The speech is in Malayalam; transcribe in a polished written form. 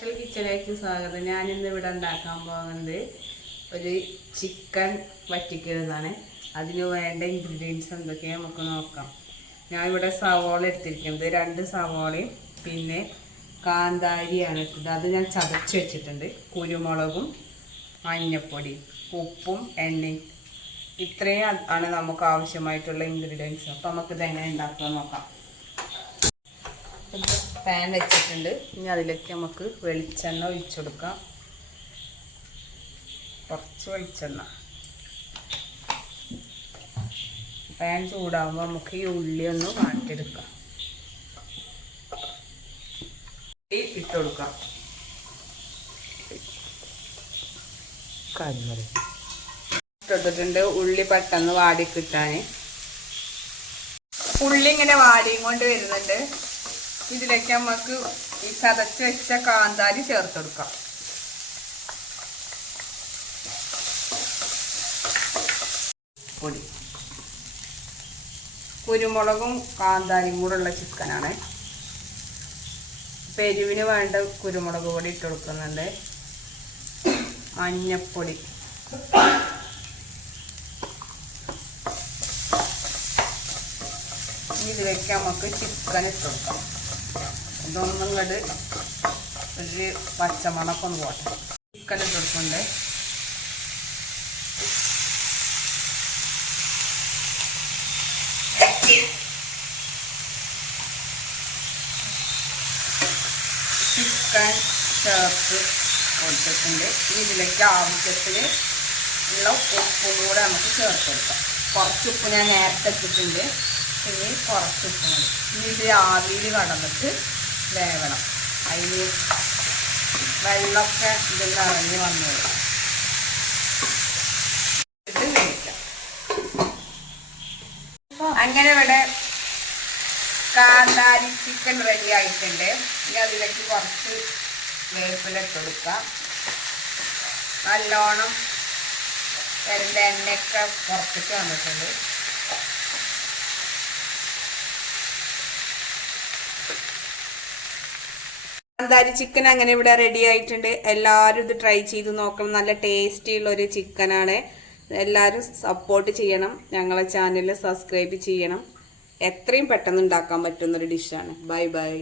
സ്പെഷ്യൽ കിച്ചണിലേക്ക് സ്വാഗതം. ഞാനിന്ന് ഇവിടെ ഉണ്ടാക്കാൻ പോകുന്നത് ഒരു ചിക്കൻ വറ്റിക്കുന്നതാണ്. അതിന് വേണ്ട ഇൻഗ്രീഡിയൻസ് എന്തൊക്കെയാണ് നമുക്ക് നോക്കാം. ഞാൻ ഇവിടെ സവോള എടുത്തിരിക്കുന്നത് 2 സവോളയും പിന്നെ കാന്താരിയാണ് എടുത്തത്. അത് ഞാൻ ചതച്ച് വെച്ചിട്ടുണ്ട്. കുരുമുളകും മഞ്ഞൾപ്പൊടി ഉപ്പും എണ്ണയും ഇത്രയും ആണ് നമുക്ക് ആവശ്യമായിട്ടുള്ള ഇൻഗ്രീഡിയൻസ്. അപ്പം നമുക്കിത് എങ്ങനെ ഉണ്ടാക്കാൻ നോക്കാം. പാൻ വെച്ചിട്ടുണ്ട്. ഇനി അതിലേക്ക് നമുക്ക് വെളിച്ചെണ്ണ ഒഴിച്ചു കൊടുക്കാം. കുറച്ച് വെളിച്ചെണ്ണ. പാൻ ചൂടാകുമ്പോൾ നമുക്ക് ഈ ഉള്ളി ഒന്ന് വാട്ടിയെടുക്കാം. ഇട്ട് കൊടുക്കാം. ഇട്ടിട്ടുണ്ട്. ഉള്ളി പെട്ടെന്ന് വാടി കിട്ടാൻ. ഉള്ളി ഇങ്ങനെ വാടിയും കൊണ്ട് വരുന്നുണ്ട്. ഇതിലേക്ക് നമുക്ക് ഈ ചതച്ച് വെച്ച കാന്താരി ചേർത്ത് കൊടുക്കാം. പൊടി കുരുമുളകും കാന്താരിയും കൂടെ ഉള്ള ചിക്കനാണ്. എരിവിന് വേണ്ട കുരുമുളക് പൊടി ഇട്ട് കൊടുക്കുന്നുണ്ട്. മഞ്ഞപ്പൊടി, ഇതിലേക്ക് നമുക്ക് ചിക്കൻ ഇട്ട് കൊടുക്കാം. ഇതൊന്നും ഇങ്ങോട്ട് ഒരു പച്ചമണക്കം ഒന്ന് പോട്ടെ. ചിക്കൻ ഇട്ട് കൊടുക്കുന്നുണ്ട്. ചിക്കൻ ചേർത്ത് കൊടുത്തിട്ടുണ്ട്. ഇതിലേക്ക് ആവശ്യത്തിന് ഉള്ള ഉപ്പും കൂടെ നമുക്ക് ചേർത്ത് കൊടുക്കാം. കുറച്ച് ഉപ്പ് ഞാൻ നേരത്തെ ഇട്ടിട്ടുണ്ട്. ഇനി കുറച്ച് ഉപ്പ് മതി. ഇനി ഇത് ആവിയിൽ കടന്നിട്ട് വേവണം. അതിന് വെള്ളമൊക്കെ ഇതിൽ ഇറങ്ങി വന്നോളൂ. ഇത് വേവിക്കാം. അങ്ങനെ ഇവിടെ കാന്താരി ചിക്കൻ റെഡി ആയിട്ടുണ്ട്. ഇനി അതിലേക്ക് കുറച്ച് വേപ്പില ഇട്ട് കൊടുക്കാം. നല്ലോണം അതിൻ്റെ എണ്ണയൊക്കെ പുറത്തേക്ക് വന്നിട്ടുണ്ട്. കാന്താരി ചിക്കൻ അങ്ങനെ ഇവിടെ റെഡി ആയിട്ടുണ്ട്. എല്ലാവരും ഇത് ട്രൈ ചെയ്ത് നോക്കണം. നല്ല ടേസ്റ്റി ഉള്ളൊരു ചിക്കനാണ്. എല്ലാവരും സപ്പോർട്ട് ചെയ്യണം. ഞങ്ങളെ ചാനൽ സബ്സ്ക്രൈബ് ചെയ്യണം. എത്രയും പെട്ടെന്ന് ഉണ്ടാക്കാൻ പറ്റുന്നൊരു ഡിഷാണ്. Bye bye.